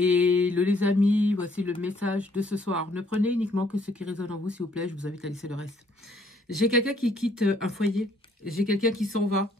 Et les amis, voici le message de ce soir. Ne prenez uniquement que ce qui résonne en vous, s'il vous plaît. Je vous invite à laisser le reste. J'ai quelqu'un qui quitte un foyer. J'ai quelqu'un qui s'en va.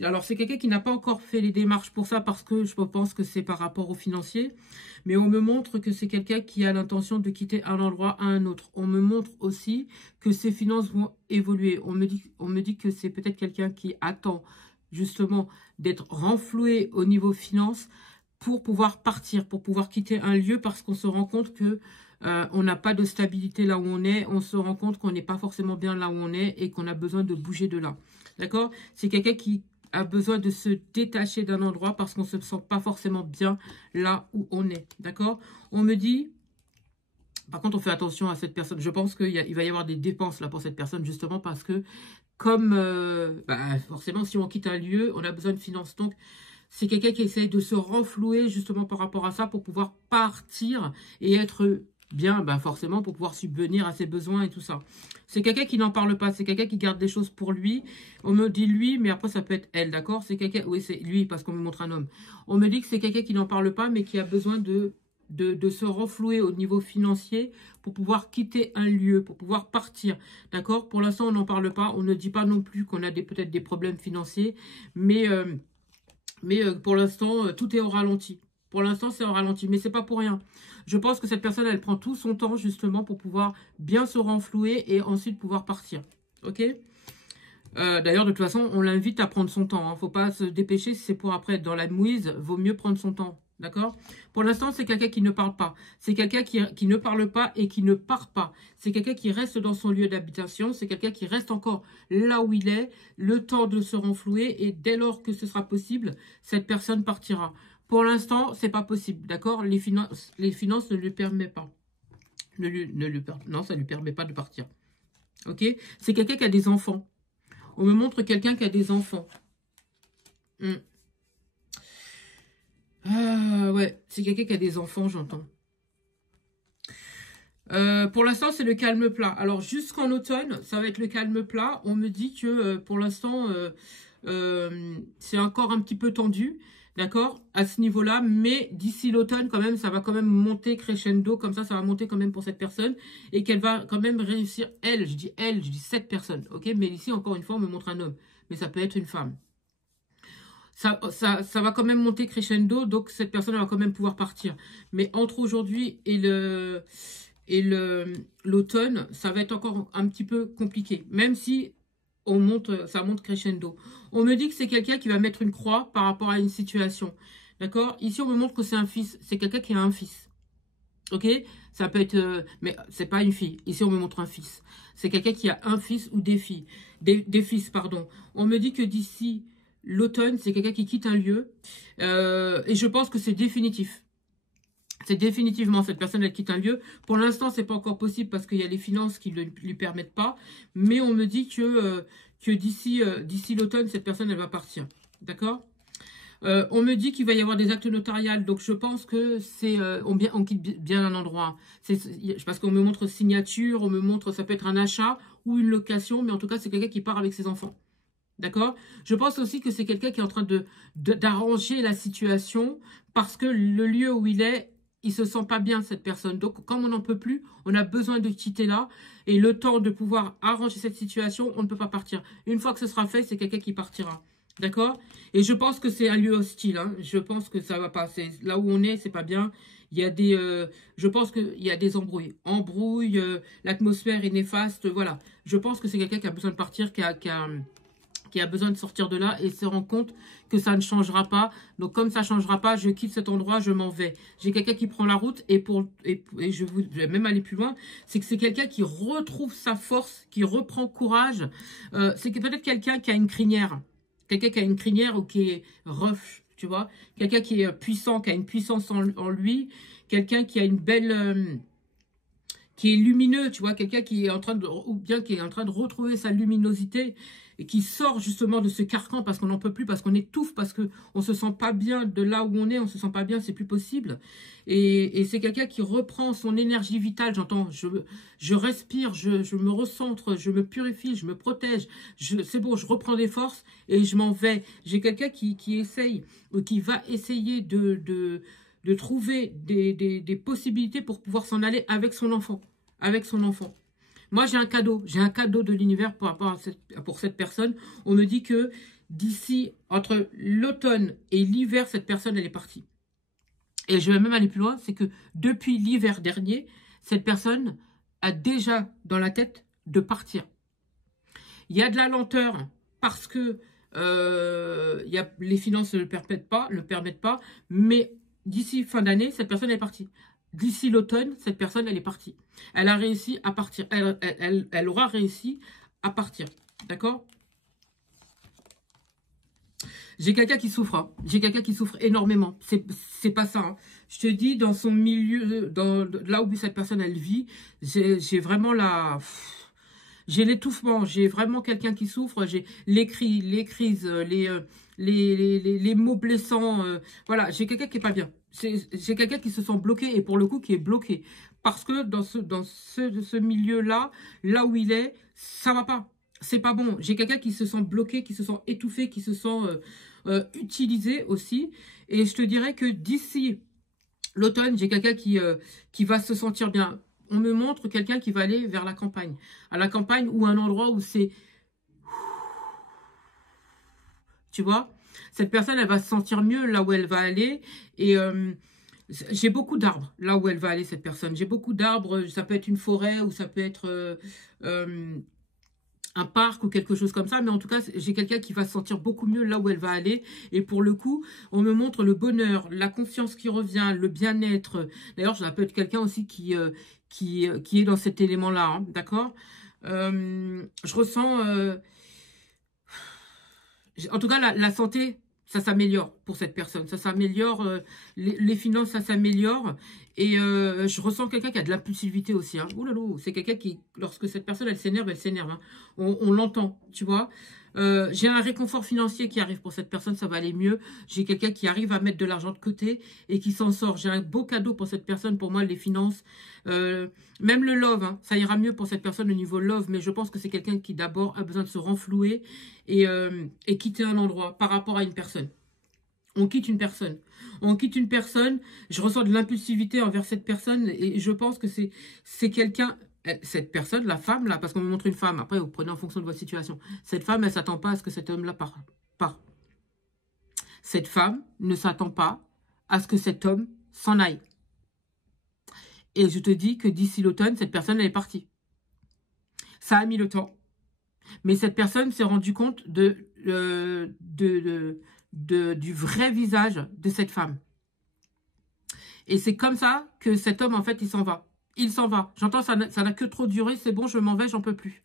Alors, c'est quelqu'un qui n'a pas encore fait les démarches pour ça parce que je pense que c'est par rapport au financier. Mais on me montre que c'est quelqu'un qui a l'intention de quitter un endroit à un autre. On me montre aussi que ses finances vont évoluer. On me dit que c'est peut-être quelqu'un qui attend justement d'être renfloué au niveau finance pour pouvoir partir, pour pouvoir quitter un lieu parce qu'on se rend compte que on n'a pas de stabilité là où on est. On se rend compte qu'on n'est pas forcément bien là où on est et qu'on a besoin de bouger de là. D'accord? C'est quelqu'un qui a besoin de se détacher d'un endroit parce qu'on ne se sent pas forcément bien là où on est. D'accord? On me dit, par contre, on fait attention à cette personne. Je pense qu'il va y avoir des dépenses là pour cette personne, justement parce que, comme forcément, si on quitte un lieu, on a besoin de finances. Donc, c'est quelqu'un qui essaye de se renflouer justement par rapport à ça pour pouvoir partir et être bien, forcément, pour pouvoir subvenir à ses besoins et tout ça. C'est quelqu'un qui n'en parle pas, c'est quelqu'un qui garde des choses pour lui. On me dit lui, mais après ça peut être elle, d'accord? C'est quelqu'un, oui, c'est lui parce qu'on me montre un homme. On me dit que c'est quelqu'un qui n'en parle pas, mais qui a besoin de se renflouer au niveau financier pour pouvoir quitter un lieu, pour pouvoir partir, d'accord? Pour l'instant, on n'en parle pas, on ne dit pas non plus qu'on a peut-être des problèmes financiers, mais pour l'instant, tout est au ralenti. Pour l'instant, c'est au ralenti, mais c'est pas pour rien. Je pense que cette personne, elle prend tout son temps, justement, pour pouvoir bien se renflouer et ensuite pouvoir partir. Ok? D'ailleurs, de toute façon, on l'invite à prendre son temps. Hein. Faut pas se dépêcher si c'est pour après être dans la mouise. Vaut mieux prendre son temps. D'accord? Pour l'instant, c'est quelqu'un qui ne parle pas. C'est quelqu'un qui ne parle pas et qui ne part pas. C'est quelqu'un qui reste dans son lieu d'habitation. C'est quelqu'un qui reste encore là où il est, le temps de se renflouer. Et dès lors que ce sera possible, cette personne partira. Pour l'instant, c'est pas possible. D'accord? Les finances ne lui permettent pas. Non, ça ne lui permet pas de partir. Ok? C'est quelqu'un qui a des enfants. On me montre quelqu'un qui a des enfants. Ouais, c'est quelqu'un qui a des enfants, j'entends. Pour l'instant, c'est le calme plat. Alors, jusqu'en automne, ça va être le calme plat. On me dit que pour l'instant, c'est encore un petit peu tendu, d'accord, à ce niveau-là. Mais d'ici l'automne, quand même, ça va quand même monter crescendo. Comme ça va monter quand même pour cette personne. Et qu'elle va quand même réussir, je dis cette personne, ok. Mais ici, encore une fois, on me montre un homme. Mais ça peut être une femme. Ça va quand même monter crescendo, donc cette personne va quand même pouvoir partir. Mais entre aujourd'hui et l'automne, ça va être encore un petit peu compliqué. Même si ça monte crescendo. On me dit que c'est quelqu'un qui va mettre une croix par rapport à une situation. D'accord? Ici, on me montre que c'est un fils. C'est quelqu'un qui a un fils. Ok? Ça peut être... mais c'est pas une fille. Ici, on me montre un fils. C'est quelqu'un qui a un fils ou des filles. Des fils, pardon. On me dit que d'ici l'automne, c'est quelqu'un qui quitte un lieu. Et je pense que c'est définitif. C'est définitivement cette personne, elle quitte un lieu. Pour l'instant, c'est pas encore possible parce qu'il y a les finances qui ne lui permettent pas. Mais on me dit que d'ici l'automne, cette personne, elle va partir. D'accord? On me dit qu'il va y avoir des actes notariales. Donc, je pense que c'est on quitte bien un endroit. Parce qu'on me montre signature, on me montre, ça peut être un achat ou une location. Mais en tout cas, c'est quelqu'un qui part avec ses enfants. D'accord? Je pense aussi que c'est quelqu'un qui est en train d'arranger la situation parce que le lieu où il est, il se sent pas bien, cette personne. Donc, comme on n'en peut plus, on a besoin de quitter là. Et le temps de pouvoir arranger cette situation, on ne peut pas partir. Une fois que ce sera fait, c'est quelqu'un qui partira. D'accord? Et je pense que c'est un lieu hostile. Hein. Je pense que ça va pas. Là où on est, c'est pas bien. Il y a je pense qu'il y a des embrouilles. L'atmosphère est néfaste. Voilà. Je pense que c'est quelqu'un qui a besoin de partir, qui a besoin de sortir de là et se rend compte que ça ne changera pas. Donc, comme ça ne changera pas, je quitte cet endroit, je m'en vais. J'ai quelqu'un qui prend la route et je vais même aller plus loin. C'est que c'est quelqu'un qui retrouve sa force, qui reprend courage. C'est peut-être quelqu'un qui a une crinière. Quelqu'un qui a une crinière ou qui est rough, tu vois. Quelqu'un qui est puissant, qui a une puissance en lui. Quelqu'un qui a une belle... qui est lumineux, tu vois, quelqu'un qui est en train de retrouver sa luminosité et qui sort justement de ce carcan parce qu'on n'en peut plus, parce qu'on étouffe, parce qu'on se sent pas bien de là où on est, on se sent pas bien, c'est plus possible. Et c'est quelqu'un qui reprend son énergie vitale, j'entends, je respire, je me recentre, je me purifie, je me protège, c'est bon, je reprends des forces et je m'en vais. J'ai quelqu'un qui essaye, qui va essayer de trouver des possibilités pour pouvoir s'en aller avec son enfant. Avec son enfant. Moi, j'ai un cadeau de l'univers pour cette personne. On me dit que d'ici, entre l'automne et l'hiver, cette personne, elle est partie. Et je vais même aller plus loin, c'est que depuis l'hiver dernier, cette personne a déjà dans la tête de partir. Il y a de la lenteur parce que les finances ne le permettent pas, mais d'ici fin d'année, cette personne est partie. D'ici l'automne, cette personne, elle est partie. Elle a réussi à partir. Elle aura réussi à partir. D'accord? J'ai quelqu'un qui souffre. Hein. J'ai quelqu'un qui souffre énormément. C'est pas ça. Hein. Je te dis, dans son milieu, là où cette personne, elle vit, j'ai vraiment j'ai l'étouffement. J'ai vraiment quelqu'un qui souffre. J'ai les cris, les crises, les mots blessants. Voilà, j'ai quelqu'un qui est pas bien. J'ai quelqu'un qui se sent bloqué et pour le coup qui est bloqué. Parce que dans ce milieu-là, là où il est, ça va pas. C'est pas bon. J'ai quelqu'un qui se sent bloqué, qui se sent étouffé, qui se sent utilisé aussi. Et je te dirais que d'ici l'automne, j'ai quelqu'un qui va se sentir bien. On me montre quelqu'un qui va aller vers la campagne. À la campagne ou un endroit où c'est... Tu vois ? Cette personne, elle va se sentir mieux là où elle va aller. Et j'ai beaucoup d'arbres là où elle va aller, cette personne. J'ai beaucoup d'arbres. Ça peut être une forêt ou ça peut être un parc ou quelque chose comme ça. Mais en tout cas, j'ai quelqu'un qui va se sentir beaucoup mieux là où elle va aller. Et pour le coup, on me montre le bonheur, la confiance qui revient, le bien-être. D'ailleurs, ça peut être quelqu'un aussi qui est dans cet élément-là. Hein, d'accord ? Je ressens... en tout cas, la santé, ça s'améliore pour cette personne. Ça s'améliore. Les finances, ça s'améliore. Et je ressens quelqu'un qui a de l'impulsivité aussi. Hein. Ouh là là, c'est quelqu'un qui, lorsque cette personne, elle s'énerve, elle s'énerve. Hein. On l'entend, tu vois. J'ai un réconfort financier qui arrive pour cette personne, ça va aller mieux. J'ai quelqu'un qui arrive à mettre de l'argent de côté et qui s'en sort. J'ai un beau cadeau pour cette personne, pour moi, les finances. Même le love, hein, ça ira mieux pour cette personne au niveau love, mais je pense que c'est quelqu'un qui d'abord a besoin de se renflouer et quitter un endroit par rapport à une personne. On quitte une personne. On quitte une personne, je ressens de l'impulsivité envers cette personne et je pense que c'est quelqu'un... Cette personne, la femme, là, parce qu'on me montre une femme, après vous prenez en fonction de votre situation. Cette femme, elle ne s'attend pas à ce que cet homme-là parte. Cette femme ne s'attend pas à ce que cet homme s'en aille. Et je te dis que d'ici l'automne, cette personne, elle est partie. Ça a mis le temps. Mais cette personne s'est rendue compte du vrai visage de cette femme. Et c'est comme ça que cet homme, en fait, il s'en va. Il s'en va. J'entends, ça n'a que trop duré, c'est bon, je m'en vais, j'en peux plus.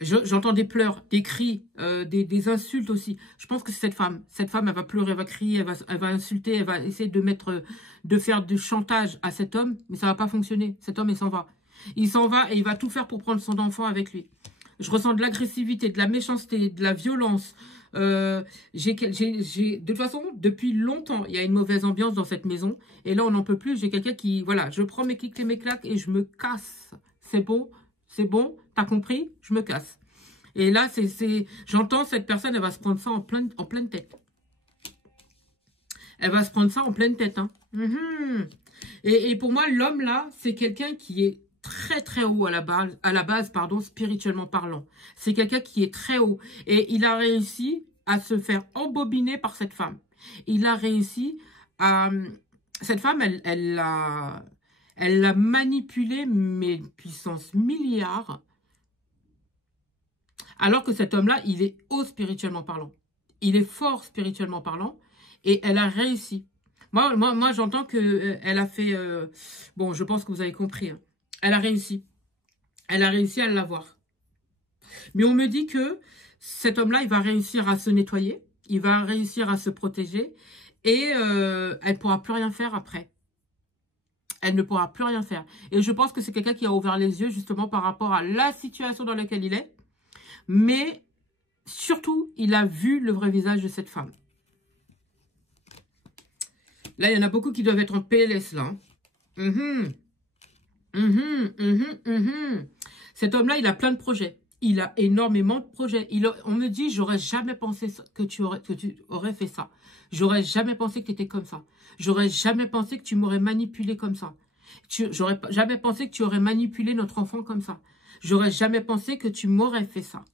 J'entends des pleurs, des cris, des insultes aussi. Je pense que c'est cette femme. Cette femme, elle va pleurer, elle va crier, elle va insulter, elle va essayer de faire du chantage à cet homme, mais ça ne va pas fonctionner. Cet homme, il s'en va. Il s'en va et il va tout faire pour prendre son enfant avec lui. Je ressens de l'agressivité, de la méchanceté, de la violence. De toute façon, depuis longtemps, il y a une mauvaise ambiance dans cette maison. Et là, on n'en peut plus. J'ai quelqu'un qui... Voilà, je prends mes clics et mes claques et je me casse. C'est bon, t'as compris? Je me casse. Et là, j'entends cette personne, elle va se prendre ça en pleine tête. Elle va se prendre ça en pleine tête. Hein. Et pour moi, l'homme, là, c'est quelqu'un qui est très très haut à la base, pardon, spirituellement parlant. C'est quelqu'un qui est très haut. Et il a réussi à se faire embobiner par cette femme. Il a réussi à... Cette femme, elle l'a manipulé, mais puissance milliard. Alors que cet homme-là, il est haut spirituellement parlant. Il est fort spirituellement parlant. Et elle a réussi. Moi j'entends qu'elle a fait... bon, je pense que vous avez compris. Hein. Elle a réussi. Elle a réussi à l'avoir. Mais on me dit que cet homme-là, il va réussir à se nettoyer. Il va réussir à se protéger. Et elle ne pourra plus rien faire après. Elle ne pourra plus rien faire. Et je pense que c'est quelqu'un qui a ouvert les yeux justement par rapport à la situation dans laquelle il est. Mais surtout, il a vu le vrai visage de cette femme. Là, il y en a beaucoup qui doivent être en PLS là. Cet homme-là, il a plein de projets. Il a énormément de projets. On me dit, j'aurais jamais pensé que tu aurais fait ça. J'aurais jamais pensé que tu étais comme ça. J'aurais jamais pensé que tu m'aurais manipulé comme ça. J'aurais jamais pensé que tu aurais manipulé notre enfant comme ça. J'aurais jamais pensé que tu m'aurais fait ça.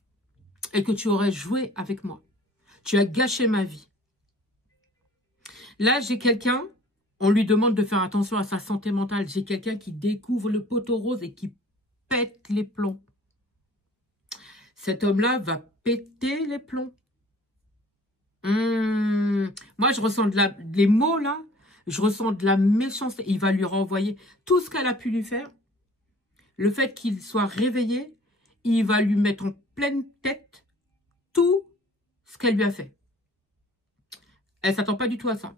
Et que tu aurais joué avec moi. Tu as gâché ma vie. Là, j'ai quelqu'un, on lui demande de faire attention à sa santé mentale. J'ai quelqu'un qui découvre le poteau rose et qui pète les plombs. Cet homme-là va péter les plombs. Moi, je ressens les mots là, je ressens de la méchanceté. Il va lui renvoyer tout ce qu'elle a pu lui faire. Le fait qu'il soit réveillé, il va lui mettre en pleine tête tout ce qu'elle lui a fait. Elle ne s'attend pas du tout à ça.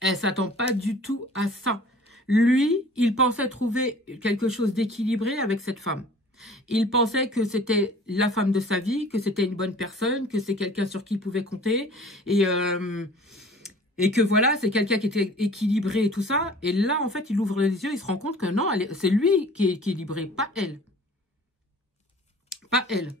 Elle ne s'attend pas du tout à ça. Lui, il pensait trouver quelque chose d'équilibré avec cette femme. Il pensait que c'était la femme de sa vie, que c'était une bonne personne, que c'est quelqu'un sur qui il pouvait compter. Et que voilà, c'est quelqu'un qui était équilibré et tout ça. Et là, en fait, il ouvre les yeux, il se rend compte que non, c'est lui qui est équilibré, pas elle. Pas elle.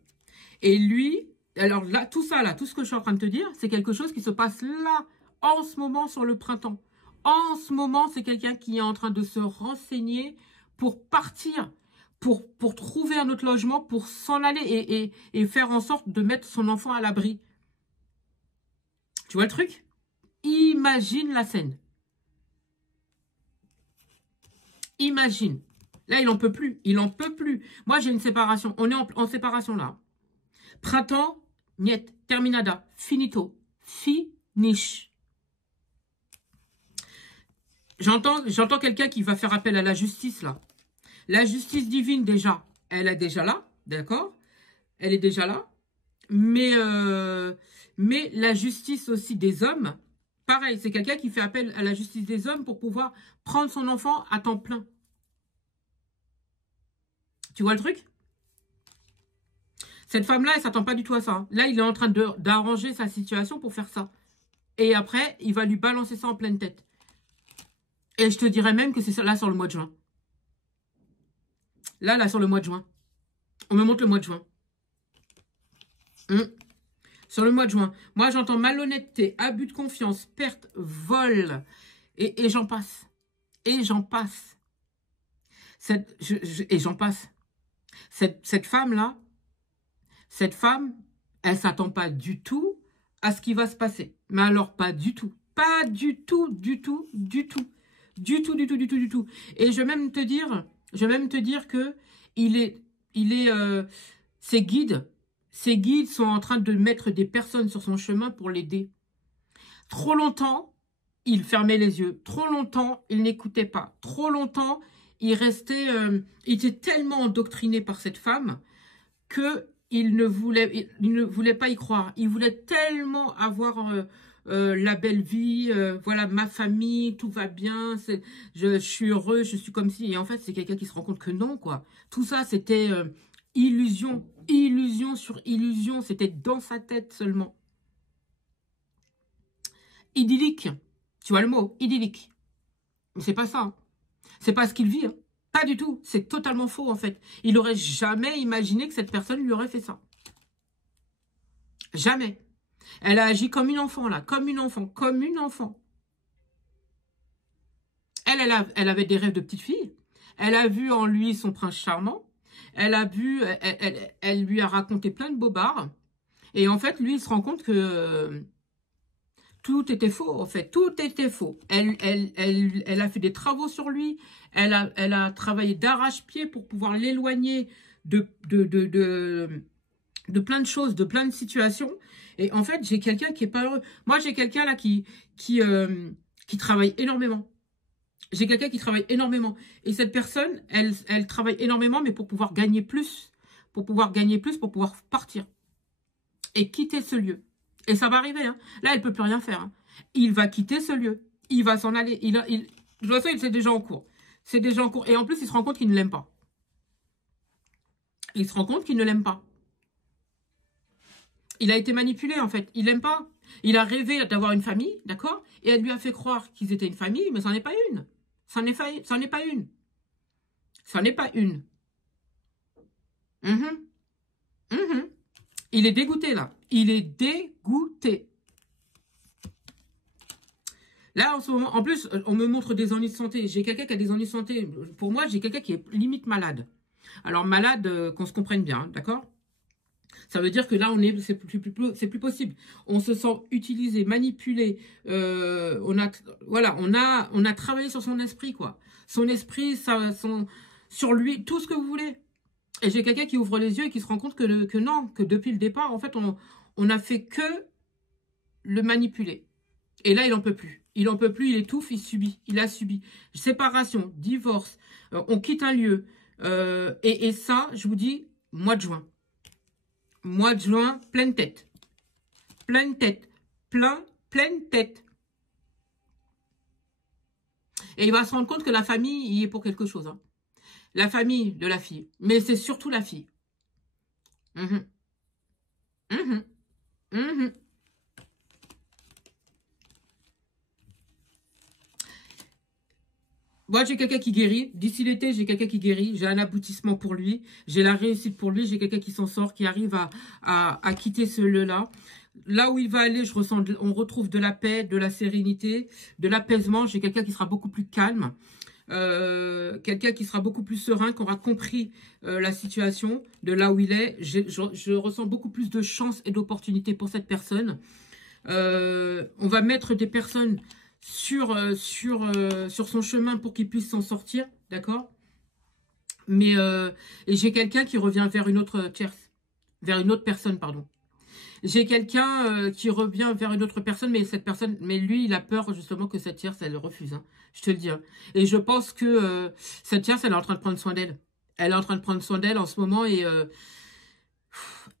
Et lui, alors là, tout ça, là, tout ce que je suis en train de te dire, c'est quelque chose qui se passe là, en ce moment, sur le printemps. En ce moment, c'est quelqu'un qui est en train de se renseigner pour partir, pour trouver un autre logement, pour s'en aller et faire en sorte de mettre son enfant à l'abri. Tu vois le truc? Imagine la scène. Imagine. Là, il n'en peut plus. Il n'en peut plus. Moi, j'ai une séparation. On est en séparation là. Printemps, niet, terminada, finito, finish. J'entends quelqu'un qui va faire appel à la justice là. La justice divine déjà, elle est déjà là, d'accord? Elle est déjà là. Mais la justice aussi des hommes, pareil, c'est quelqu'un qui fait appel à la justice des hommes pour pouvoir prendre son enfant à temps plein. Tu vois le truc? Cette femme-là, elle ne s'attend pas du tout à ça. Hein. Là, il est en train d'arranger sa situation pour faire ça. Et après, il va lui balancer ça en pleine tête. Et je te dirais même que c'est là sur le mois de juin. Là, sur le mois de juin. On me montre le mois de juin. Sur le mois de juin. Moi, j'entends malhonnêteté, abus de confiance, perte, vol. Et j'en passe. Et j'en passe. Et j'en passe. Cette femme-là, cette femme, elle ne s'attend pas du tout à ce qui va se passer. Mais alors, pas du tout. Pas du tout, du tout, du tout. Du tout, du tout, du tout, du tout. Et je vais même te dire que ses guides sont en train de mettre des personnes sur son chemin pour l'aider. Trop longtemps, il fermait les yeux. Trop longtemps, il n'écoutait pas. Trop longtemps, il était tellement endoctriné par cette femme que il ne voulait pas y croire. Il voulait tellement avoir la belle vie, voilà, ma famille, tout va bien, je suis heureux, je suis comme si... Et en fait, c'est quelqu'un qui se rend compte que non, quoi. Tout ça, c'était illusion, illusion sur illusion. C'était dans sa tête seulement. Idyllique. Tu vois le mot, idyllique. Mais c'est pas ça. Hein. C'est pas ce qu'il vit, hein. Pas du tout. C'est totalement faux, en fait. Il n'aurait jamais imaginé que cette personne lui aurait fait ça. Jamais. Elle a agi comme une enfant, là. Comme une enfant. Comme une enfant. Elle avait des rêves de petite fille. Elle a vu en lui son prince charmant. Elle lui a raconté plein de bobards. Et en fait, lui, il se rend compte que... tout était faux, en fait. Tout était faux. Elle a fait des travaux sur lui. Elle a travaillé d'arrache-pied pour pouvoir l'éloigner de plein de choses, de plein de situations. Et en fait, j'ai quelqu'un qui est pas heureux. Moi, j'ai quelqu'un là qui travaille énormément. J'ai quelqu'un qui travaille énormément. Et cette personne, elle travaille énormément, mais pour pouvoir gagner plus. Pour pouvoir gagner plus, pour pouvoir partir. Et quitter ce lieu. Et ça va arriver. Hein. Là, elle ne peut plus rien faire. Hein. Il va quitter ce lieu. Il va s'en aller. De toute façon, c'est déjà en cours. C'est déjà en cours. Et en plus, il se rend compte qu'il ne l'aime pas. Il se rend compte qu'il ne l'aime pas. Il a été manipulé, en fait. Il l'aime pas. Il a rêvé d'avoir une famille, d'accord? Et elle lui a fait croire qu'ils étaient une famille, mais ça n'est pas une. Ça n'est pas une. Ça n'est pas une. Mhm. Il est dégoûté, là. Il est dégoûté. Là, en ce moment, en plus, on me montre des ennuis de santé. J'ai quelqu'un qui a des ennuis de santé. Pour moi, j'ai quelqu'un qui est limite malade. Alors, malade, qu'on se comprenne bien, d'accord? Ça veut dire que là, c'est plus possible. On se sent utilisé, manipulé. Voilà, on a travaillé sur son esprit, quoi. Son esprit, sur lui, tout ce que vous voulez. Et j'ai quelqu'un qui ouvre les yeux et qui se rend compte que non, que depuis le départ, en fait, on a fait que le manipuler. Et là, il n'en peut plus. Il n'en peut plus, il étouffe, il subit. Il a subi. Séparation, divorce, on quitte un lieu. Et ça, je vous dis, mois de juin. Mois de juin, pleine tête. Pleine tête. Pleine tête. Et il va se rendre compte que la famille y est pour quelque chose. Hein. La famille de la fille. Mais c'est surtout la fille. Mhm. Mhm. Mhm. Moi, j'ai quelqu'un qui guérit. D'ici l'été, j'ai quelqu'un qui guérit. J'ai un aboutissement pour lui. J'ai la réussite pour lui. J'ai quelqu'un qui s'en sort, qui arrive à quitter ce lieu-là. Là où il va aller, on retrouve de la paix, de la sérénité, de l'apaisement. J'ai quelqu'un qui sera beaucoup plus calme. Quelqu'un qui sera beaucoup plus serein, qui aura compris la situation de là où il est. Je ressens beaucoup plus de chance et d'opportunités pour cette personne. On va mettre des personnes sur son chemin pour qu'il puisse s'en sortir, d'accord? Mais et j'ai quelqu'un qui revient vers une autre tierce, vers une autre personne, pardon. J'ai quelqu'un qui revient vers une autre personne, mais lui, il a peur justement que cette tierce, elle le refuse. Hein, je te le dis. Hein. Et je pense que cette tierce, elle est en train de prendre soin d'elle. Elle est en train de prendre soin d'elle en ce moment et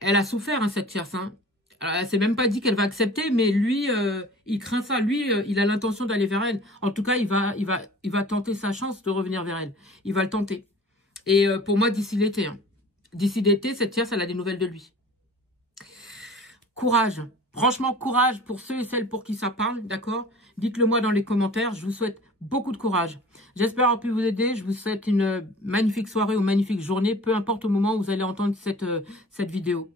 elle a souffert, hein, cette tierce. Hein. Alors, elle s'est même pas dit qu'elle va accepter, mais lui, il craint ça. Lui, il a l'intention d'aller vers elle. En tout cas, il va tenter sa chance de revenir vers elle. Il va le tenter. Et pour moi, d'ici l'été. Hein. D'ici l'été, cette tierce, elle a des nouvelles de lui. Courage. Franchement, courage pour ceux et celles pour qui ça parle, d'accord? Dites-le moi dans les commentaires. Je vous souhaite beaucoup de courage. J'espère avoir pu vous aider. Je vous souhaite une magnifique soirée ou magnifique journée, peu importe au moment où vous allez entendre cette vidéo.